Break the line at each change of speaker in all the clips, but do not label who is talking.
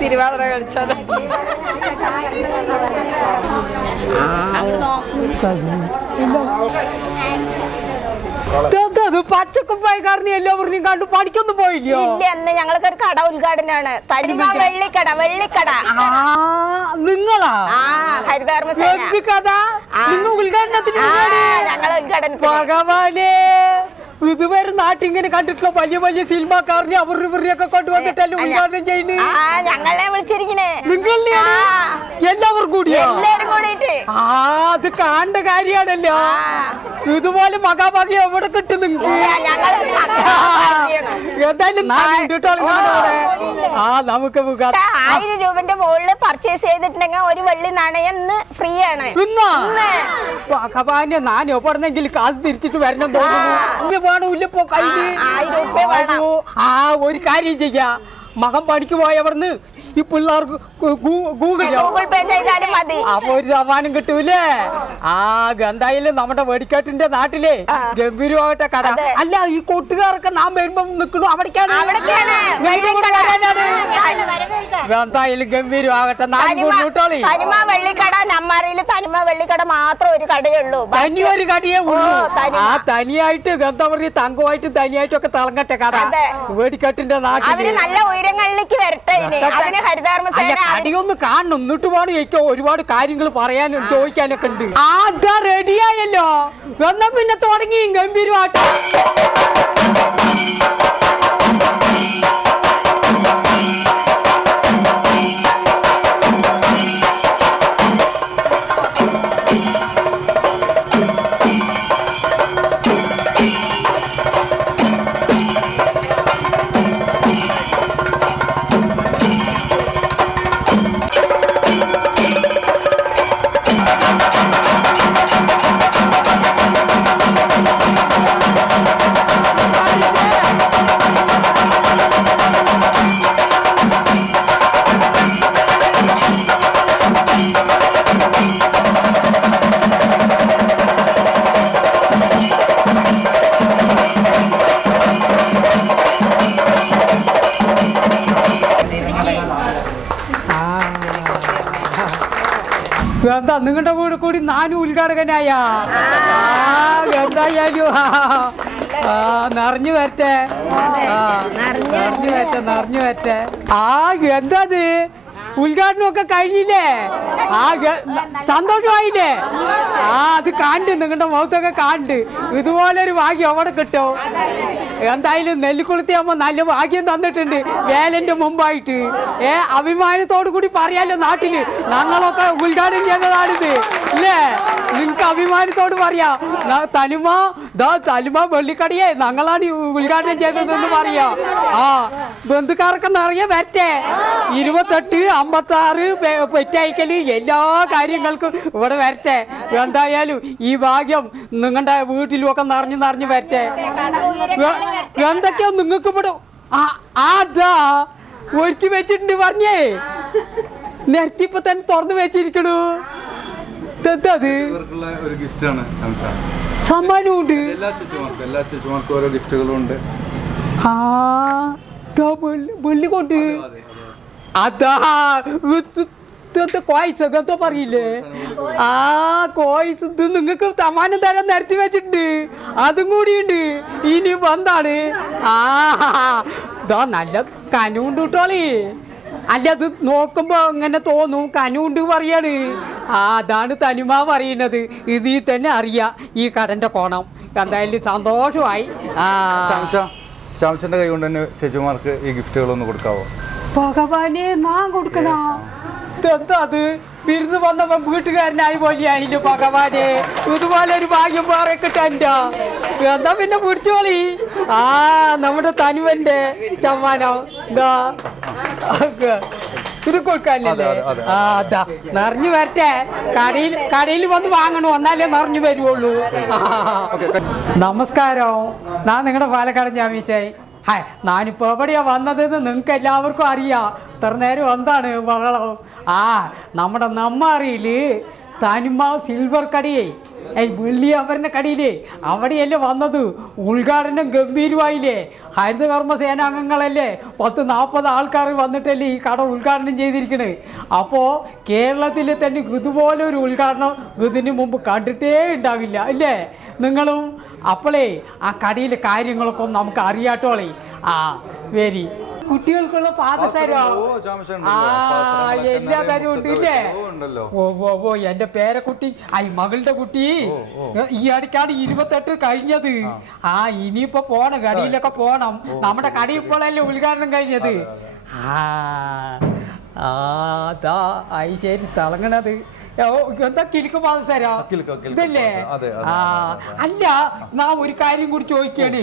തിരുവാതിര കളിച്ചത്
അത് പച്ചക്കുപ്പായിക്കാരനെ എല്ലാവരും കണ്ടു പഠിക്കൊന്നും പോയില്ലയോ
ഇല്ല അന്ന് ഞങ്ങൾക്ക് ഒരു കട ഉദ്ഘാടനമാണ്. വെള്ളിക്കട വെള്ളിക്കട.
നിങ്ങളാ? എന്ത് കഥ. നിങ്ങൾ ഉദ്ഘാടനത്തിന്?
ഞങ്ങൾ ഉദ്ഘാടനം
ഭഗവാനെ. ഇതുവരെ നാട്ടിങ്ങനെ കണ്ടിട്ടുള്ള വലിയ വലിയ സിനിമാക്കാരനെ അവരുടെ ഇവരെയൊക്കെ കൊണ്ടുവന്നിട്ടല്ലേ ഉദ്ഘാടനം ചെയ്യുന്നത്?
ഞങ്ങളെ വിളിച്ചിരിക്കണേ.
നിങ്ങളെ. എല്ലാവരും കൂടിയോ? ആ അത് കാണേണ്ട കാര്യാണല്ലോ. ഇതുപോലെ മകാഭാഗ്യം എവിടെ കിട്ടും
നിങ്ങൾക്ക്?
എന്തായാലും ആ നമുക്ക്
ആയിരം രൂപന്റെ മുകളിൽ പർച്ചേസ് ചെയ്തിട്ടുണ്ടെങ്കിൽ ഒരു വെള്ളി നാണയം ഇന്ന് ഫ്രീ ആണ്
ഇന്നാ. ഭഗവാനെ എവിടെന്നെങ്കിലും കാശ് തിരിച്ചിട്ട് വരണം തോന്നുന്നു. ഇപ്പൊ കയ്യിൽ.
ആ
ഒരു കാര്യം ചെയ്യാ മകൻ പണിക്ക് പോയവർന്ന് ഈ പിള്ളേർക്ക്
ഗൂഗിൾ പേ ചെയ്താലും മതി.
അപ്പൊ ഒരു സമ്മാനം കിട്ടൂലേ ആ. ഗന്ധായാലും നമ്മുടെ വെടിക്കാട്ടിന്റെ നാട്ടിലെ. ഗംഭീരമാകട്ടെ കട. അല്ല ഈ കൂട്ടുകാരൊക്കെ നാം വരുമ്പോ നിക്കണു? അവിടേക്കാണ്. എന്തായാലും ഗംഭീരമാകട്ടെ. നാലും
തനിമ
കൂടി വിട്ടോളി
തനിമ വെള്ളിക്കട നമ്മറിയിൽ തനിമ വെള്ളിക്കട മാത്രം ഒരു കടയുള്ളൂ. ബാക്കി-
തനി ഒരു കടിയേ ഉള്ളൂ.
ഓ, തനിമ.
ആ തനിയായിട്ട് എന്താ പറയുക തങ്കമായിട്ടും തനിയായിട്ടും ഒക്കെ തിളങ്ങട്ടെ കട.
അതെ. നാട്ടിൽ
അവർ
നല്ല ഉയരങ്ങളിലേക്ക് വരട്ടെ ഇനി. അതിന് ഹരിതകർമ്മസേന
അല്ല, കടിയൊന്ന് കാണണം. എന്നിട്ട് വേണം എനിക്ക് ഒരുപാട് കാര്യങ്ങൾ പറയാനും ചോദിക്കാനൊക്കെ ഉണ്ട്. ആദ്യം റെഡിയായല്ലോ എന്നാ പിന്നെ തുടങ്ങി. ഗംഭീരമായിട്ട്. എന്താ നിങ്ങളുടെ കൂടെ കൂടി നാനും ഉദ്ഘാടകനായ? ആ എന്തായാലും ആ, ആ നിറഞ്ഞു വരട്ടെ. ആ നിറഞ്ഞു വരട്ടെ. നിറഞ്ഞു വരട്ടെ. ആ എന്താത്? ഉദ്ഘാടനമൊക്കെ കഴിഞ്ഞില്ലേ? ആ സന്തോഷമായില്ലേ? ആ അത് കാണ്ട് നിങ്ങളുടെ മുഖത്തൊക്കെ കാണ്ട്. ഇതുപോലെ ഒരു ഭാഗ്യം അവിടെ കിട്ടോ. എന്തായാലും നെല്ലിക്കുളത്തി അമ്മ നല്ല ഭാഗ്യം തന്നിട്ടുണ്ട്. വേലന്റെ മുമ്പായിട്ട്. ഏ അഭിമാനത്തോടു കൂടി പറയാലോ നാട്ടിൽ. ഞങ്ങളൊക്കെ ഉദ്ഘാടനം ചെയ്തതാണിത്. ഇല്ലേ? നിങ്ങക്ക് അഭിമാനത്തോട് പറയാ. തനുമ ദാ തനിമ വെള്ളിക്കടിയെ ഞങ്ങളാണ് ഉദ്ഘാടനം ചെയ്തതെന്ന് പറയാ. ആ ബന്ധുക്കാർക്ക് നിറയെ പറ്റേ ഇരുപത്തെട്ട് അമ്പത്തി ആറ് പെറ്റയക്കൽ എല്ലാ കാര്യങ്ങൾക്കും ഇവിടെ വരട്ടെ. എന്തായാലും ഈ ഭാഗ്യം നിങ്ങളുടെ വീട്ടിലും ഒക്കെ നിറഞ്ഞു നിറഞ്ഞു വരട്ടെ. എന്തൊക്കെയോ നിങ്ങൾക്ക് ഇവിടെ അതാ ഒരുക്കി വെച്ചിട്ടുണ്ട് പറഞ്ഞേ. നിരത്തിപ്പോ തന്നെ തുറന്നു വെച്ചിരിക്കണു. അത്
ഒരു ഗിഫ്റ്റാണ്
സമ്മാനമുണ്ട്
എല്ലാ ചേച്ചിമാർക്കും എല്ലാ ചേച്ചിമാർക്കും ഓരോ ഗിഫ്റ്റുകളും ഉണ്ട്.
ആ ദാ അതാ അതാ കോയിസൊക്കെ പറയില്ലേ? ആ കോയിസ് ഇത് നിങ്ങൾക്ക് സമ്മാനം തരാൻ നിരത്തി വെച്ചിട്ടുണ്ട്. അതും കൂടിയുണ്ട്. ഇനി എന്താണ് ആ ഇതാ നല്ല കനുണ്ട് കിട്ടോളി അല്ല അത് നോക്കുമ്പോ ഇങ്ങനെ തോന്നും. കനുണ്ട് പറയാണ്. ആ അതാണ് തനിമ പറയുന്നത്. ഇതിൽ തന്നെ അറിയാം ഈ കടന്റെ കോണം. എന്തായാലും സന്തോഷമായി. ആ.
ശംസന്റെ കൈ കൊണ്ട് തന്നെ ചേച്ചിമാർക്ക് ഈ ഗിഫ്റ്റുകളൊന്ന് കൊടുക്കാവോ?
ഭഗവാനെ നാൻ കൊടുക്കണോ? എന്താ അത്? വിരുന്ന് വന്നപ്പോ വീട്ടുകാരനായി പോലെയായില്ല ഭഗവാനെ. ഇതുപോലെ ഒരു ഭാഗ്യം വേറെ കിട്ടാന്റെ എന്താ പിന്നെ പിടിച്ചോളി ആ നമ്മുടെ തനുവന്റെ ചമ്മാനോ. ഒക്കെ. ഇത് കൊടുക്കാനല്ലേ. ആ അതാ. നിറഞ്ഞു വരട്ടെ. കടയിൽ കടയിൽ വന്ന് വാങ്ങണോ? എന്നാലേ നിറഞ്ഞു വരുവുള്ളൂ. നമസ്കാരം. ഞാൻ നിങ്ങളുടെ പാലക്കാട് ജാമ്യച്ചായി ഹായ് ഞാനിപ്പോ എവിടെയാ വന്നതെന്ന് നിങ്ങൾക്ക് എല്ലാവർക്കും അറിയാം. ഇത്ര നേരം എന്താണ് ബഹളം? ആ നമ്മുടെ നമ്മാറിയിൽ തനിമ സിൽവർ കടിയേ. ഏയ് വെള്ളി അവരുടെ കടിയിലേ. അവിടെയല്ലേ വന്നത്? ഉദ്ഘാടനം ഗംഭീരമായില്ലേ? ഹരിതകർമ്മ സേനാംഗങ്ങളല്ലേ പത്ത് നാൽപ്പത് ആൾക്കാർ വന്നിട്ടല്ലേ ഈ കട ഉദ്ഘാടനം ചെയ്തിരിക്കണേ. അപ്പോൾ കേരളത്തിൽ തന്നെ ഇതുപോലെ ഒരു ഉദ്ഘാടനം ഇതിന് മുമ്പ് കണ്ടിട്ടേ ഉണ്ടാവില്ല അല്ലേ? നിങ്ങളും അപ്പോളേ ആ കടിയിലെ കാര്യങ്ങളൊക്കെ നമുക്ക് അറിയാട്ടോളേ. ആ വരി. കുട്ടികൾക്കുള്ള പാദസരോ
എന്റെ പേര
കുട്ടി
ഉണ്ടല്ലോ.
എല്ലാ തരം ഉണ്ട് ഇല്ലേ
ഓ, ഉണ്ടല്ലോ.
ഓ ഓ ഓ എന്റെ പേരക്കുട്ടി ഐ മകളുടെ കുട്ടി. ഈ അടുക്കാണ് ഇരുപത്തെട്ട് കഴിഞ്ഞത്. ആ. ഇനിയിപ്പോ പോണം കടയിലൊക്കെ പോണം. നമ്മുടെ കട ഇപ്പോഴല്ലേ ഉദ്ഘാടനം കഴിഞ്ഞത്? ആ ആ അതാ ഐ ശരി തിളങ്ങണത്. ഇതല്ലേ. അല്ല നാ ഒരു കാര്യം കൂടി ചോദിക്കണേ.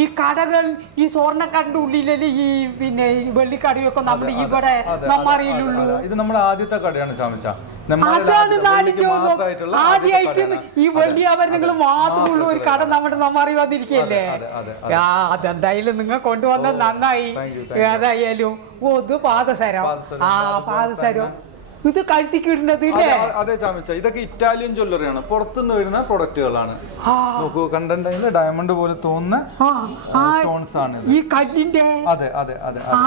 ഈ കടകൾ ഈ സ്വർണക്കടന്റെ ഉള്ളിലല്ലേ ഈ പിന്നെ വെള്ളിക്കടയൊക്കെ
നമ്മൾ
ഇവിടെ നമ്മറിയിലുള്ളൂ.
ഇത് നമ്മുടെ ആദ്യത്തെ കടയാണ് ശാമിച്ച
അതാണ് ആദ്യമായിട്ട് ഈ. വലിയ ആഭരണങ്ങൾ മാത്രമുള്ള ഒരു കട നമ്മുടെ നമ്മറി വന്നിരിക്കല്ലേ അതെന്തായാലും നിങ്ങൾ കൊണ്ടുവന്നത് നന്നായി. ഏതായാലും. ഓ ഇത് പാദസരം. ആ പാദസരം. ഇത് കഴുത്തിക്കിടുന്നത് ഇല്ലേ
അതെ, അതെ ചാമിച്ച. ഇതൊക്കെ ഇറ്റാലിയൻ ജ്വല്ലറിയാണ്. പുറത്തുനിന്ന് വരുന്ന പ്രൊഡക്റ്റുകളാണ്.
ആ.
നോക്കൂ കണ്ടിട്ടുണ്ടെങ്കിൽ ഡയമണ്ട് പോലെ തോന്നുന്ന
ആ, ആ
സ്റ്റോൺസ് ആണ് ഇത്
ഈ കല്ലിന്റെ?
അതെ അതെ അതെ
ആ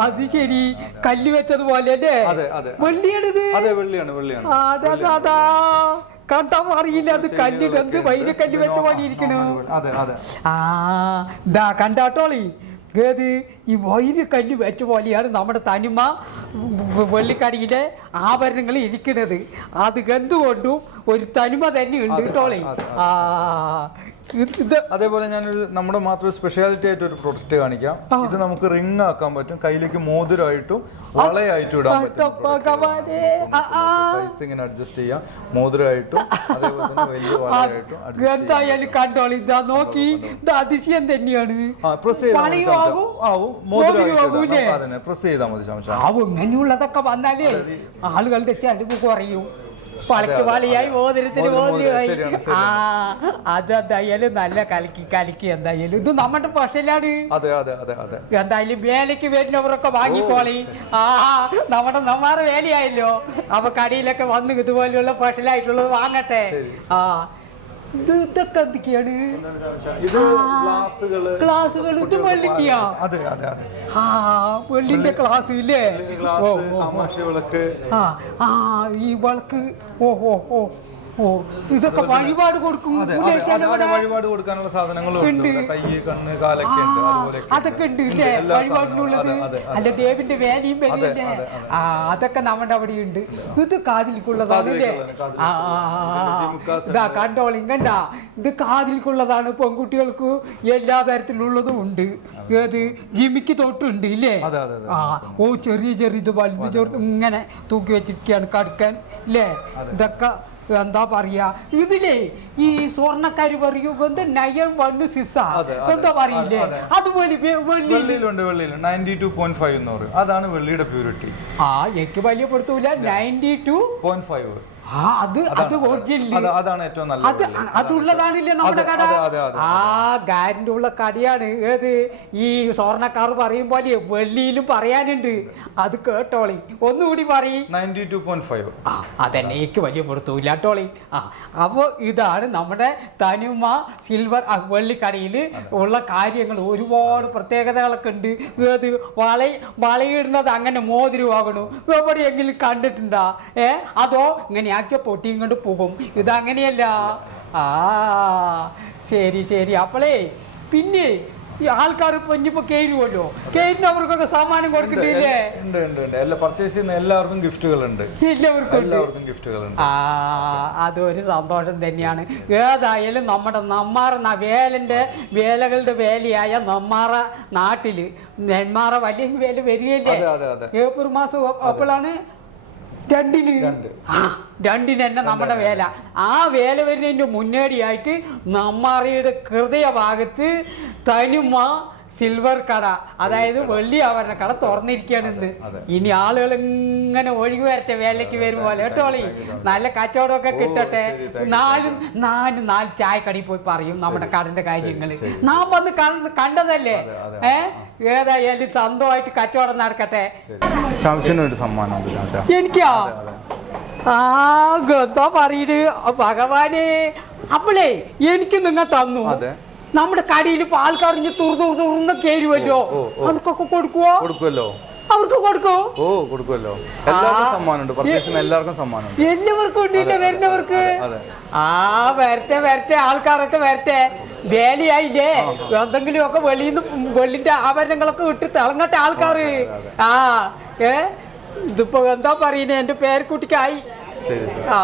അത് ശരി. കല്ല് വെച്ചതുപോലെ അല്ലേ?
അതെ, അതെ.
വെള്ളിയാണിത്.
അതെ വെള്ളിയാണ് വെള്ളിയാണ്.
അതാ അതാ കണ്ടാ അറിയില്ല അത് കല്ല് കണ്ട് വൈരക്കല്ല് വെച്ച പോലെ ഇരിക്കണു.
അതെ അതെ.
ആ ദാ കണ്ടാട്ടോളി ഏത് ഈ വൈര് കല്ല് വെച്ച പോലെയാണ് നമ്മുടെ തനിമ വെള്ളിക്കടിയിലെ ആഭരണങ്ങൾ ഇരിക്കുന്നത്. അത് എന്തുകൊണ്ടും ഒരു തനിമ തന്നെ ഉണ്ട് കേട്ടോളേ? ആ ഇത്
അതേപോലെ ഞാനൊരു നമ്മുടെ മാത്രം സ്പെഷ്യാലിറ്റി ആയിട്ട് ഒരു പ്രൊഡക്റ്റ് കാണിക്കാം. ഇത് നമുക്ക് റിംഗ് ആക്കാൻ പറ്റും. കയ്യിലേക്ക് മോതിരമായിട്ടും വളയായിട്ടും ഇടാൻ പറ്റും. ഇങ്ങനെ അഡ്ജസ്റ്റ് ചെയ്യാം. മോതിരമായിട്ടും അതേപോലെ തന്നെ വലിയ വളയായിട്ടും adjust ചെയ്യാം.
എന്തായാലും കണ്ടോളി. ഇതാ നോക്കി. ഇത് അതിശയം തന്നെയാണ്.
ആ പ്രസ് ആവും. മോതിരമായിട്ട് അതന്നെ. പ്രസ് ചെയ്താൽ മതി ശാംശ
ആവും. ഇങ്ങനെയുള്ളതൊക്കെ വന്നാലേ ആളുകളുടെ ചെലവ് കുറയും. വളയ്ക്ക് വളയായി മോതിരത്തിന് ആ അത് എന്തായാലും നല്ല കലക്കി കലക്കി എന്തായാലും. ഇത് നമ്മുടെ
അതെ
എന്തായാലും വേലയ്ക്ക് വരുന്നവരൊക്കെ വാങ്ങിക്കോളി. ആ നമ്മുടെ നമ്മാറ് വേലയായല്ലോ. അപ്പൊ കടയിലൊക്കെ വന്ന് ഇതുപോലെയുള്ള സ്പെഷ്യലായിട്ടുള്ളത് വാങ്ങട്ടെ. ആ ഇതൊക്കെ എന്തൊക്കെയാണ്? ക്ലാസ്സുകൾ ഇത് വെള്ളിന്റെയാ?
അതെ അതെ അതെ.
ആ വെള്ളിന്റെ ക്ലാസ് ഇല്ലേ ഓ ഓ, ആ ആ ഈ വിളക്ക് ഓ ഓ ഓ. ഓ ഇതൊക്കെ വഴിപാട് കൊടുക്കും.
വഴിപാട് കൊടുക്കാനുള്ള സാധനങ്ങളും. കൈ കണ്ണ് കാലൊക്കെ ഉണ്ട്. അതുപോലെ
അതൊക്കെ ഉണ്ട് ഇല്ലേ? വഴിപാടിനുള്ളത്. അല്ല ദേവിന്റെ വേലയും
അതെ.
ആ അതൊക്കെ നമ്മുടെ അവിടെ ഉണ്ട്. ഇത് കാതിൽക്കുള്ളതാണ്
അല്ലേ.
ഇതാ കണ്ടോളി കണ്ട ഇത് കാതിൽക്കുള്ളതാണ്. പെൺകുട്ടികൾക്ക് എല്ലാ തരത്തിലുള്ളതും ഉണ്ട്. ഏത്? ജിമിക്ക് തൊട്ടുണ്ട് ഇല്ലേ. ആ ഓ ചെറിയ ചെറിയ ഇത് വലുത് ചെറുത് ഇങ്ങനെ തൂക്കി വെച്ചിരിക്കുകയാണ്. കടുക്കാൻ ഇല്ലേ? ഇതൊക്കെ എന്താ പറയാ? ഇതിലേ ഈ സ്വർണക്കാര് പറയൂ എന്ത് നയൻ വണ് സിസ. എന്താ പറയില്ലേ? അതുപോലെ
വെള്ളിയിലുണ്ട് വെള്ളിയിലുണ്ട്. നയന്റി ടു പോയിന്റ് ഫൈവ് എന്ന് പറയും. അതാണ് വെള്ളിയുടെ പ്യൂരിറ്റി
ആ എനിക്ക് വലിയ പെടുത്തൂല നയന്റി ടു
പോയിന്റ് ഫൈവ്
അത് അത് ഒറിജിനൽ
അതാണ് ഏറ്റവും നല്ലത്
അത്. അതുള്ളതാണില്ലേ നമ്മുടെ കട. ആ ഗ്യാരണ്ടി ഉള്ള കടയാണ്. ഏത്? ഈ സ്വർണക്കാർ പറയും പോലെ വെള്ളിയിലും പറയാനുണ്ട്. അത് കേട്ടോളി. ഒന്നുകൂടി പറയും.
Ninety two point five.
ആ അതന്നെ എനിക്ക് വലിയ പുറത്തൂല്ല കേട്ടോളി. ആ അപ്പോൾ ഇതാണ് നമ്മുടെ തനുമ സിൽവർ വെള്ളിക്കടയിൽ ഉള്ള കാര്യങ്ങൾ. ഒരുപാട് പ്രത്യേകതകളൊക്കെ ഉണ്ട്. ഏത്? വള വളയിടുന്നത് അങ്ങനെ മോതിരമാകണു. എവിടെയെങ്കിലും കണ്ടിട്ടുണ്ടാ? ഏ? അതോ ഇങ്ങനെ ആക്കിയ പൊട്ടിയും കൊണ്ട് പോകും. ഇതങ്ങനെയല്ല. ആ ശരി ശരി. അപ്പോളേ പിന്നെ ഈ ആൾക്കാർ ഇപ്പൊ ഇനിയിപ്പോ കയറുമല്ലോ കയറുന്നവർക്കൊക്കെ സാമാനം കൊടുക്കണ്ടില്ലേ
ഉണ്ട് ഉണ്ട് ഉണ്ട്. എല്ലാ പർച്ചേസ് ചെയ്യുന്ന എല്ലാവർക്കും
എല്ലാവർക്കും ആ അതൊരു സന്തോഷം തന്നെയാണ്. ഏതായാലും നമ്മുടെ നമ്മാറ ന- വേലന്റെ വേലകളുടെ വേലയായ നമ്മാറ നാട്ടിൽ നെന്മാറ വലിയ വേല വരികയല്ലേ?
അതെ അതെ അതെ.
ഏപ്രിൽ മാസം അപ്പോഴാണ് രണ്ടിന്. രണ്ടിന് തന്നെ നമ്മുടെ വേല. ആ വേല വരുന്നതിന്റെ മുന്നോടിയായിട്ട് നമ്മറിയുടെ ഹൃദയ ഭാഗത്ത് തനിമ സിൽവർ കട അതായത് വെള്ളി ആവരണ കട തുറന്നിരിക്കുകയാണ് ഇന്ന്
അതെ.
ഇനി ആളുകൾ ഇങ്ങനെ ഒഴുകി വരട്ടെ വേലയ്ക്ക് വരുമ്പോൾ. കേട്ടോളി നല്ല കച്ചവടമൊക്കെ കിട്ടട്ടെ. നാലും നാല് നാല് ചായക്കടി പോയി പറയും നമ്മുടെ കടന്റെ
കാര്യങ്ങൾ.
നാം വന്ന് കണ്ടതല്ലേ?
അതെ, അതെ.
ഏ? ഏതായാലും സ്വന്തമായിട്ട് കച്ചവടം നടക്കട്ടെ.
ഒരു സമ്മാനം
എനിക്കാ. ആ പറയണ്? ഭഗവാനെ അപ്പളേ എനിക്ക് നിങ്ങൾ തന്നു. നമ്മുടെ കടയിൽ ഇപ്പൊ ആൾക്കാർ തുറു തുറന്ന്
ഓ.
അവർക്കൊക്കെ കൊടുക്കുവോ?
കൊടുക്കുമല്ലോ
അവർക്ക് കൊടുക്കോ.
ഓ കൊടുക്കുമല്ലോ. എല്ലാവർക്കും. സമ്മാനമുണ്ട്. പർച്ചേസിന് എല്ലാവർക്കും സമ്മാനമുണ്ട്.
എല്ലാവർക്കും ഉണ്ടല്ലേ വരുന്നവർക്ക്. ആ വരട്ടെ വരട്ടെ ആൾക്കാരൊക്കെ വരട്ടെ. വേലിയായില്ലേ? എന്തെങ്കിലും ഒക്കെ വെളിയിൽ നിന്ന് വെള്ളിന്റെ ആഭരണങ്ങളൊക്കെ ഇട്ട് തിളങ്ങട്ടെ ആൾക്കാർ ആ ഏ? ഇതിപ്പോ എന്താ പറയുന്നേ? എന്റെ പേരക്കുട്ടിക്കായി.
ശരി.
ആ.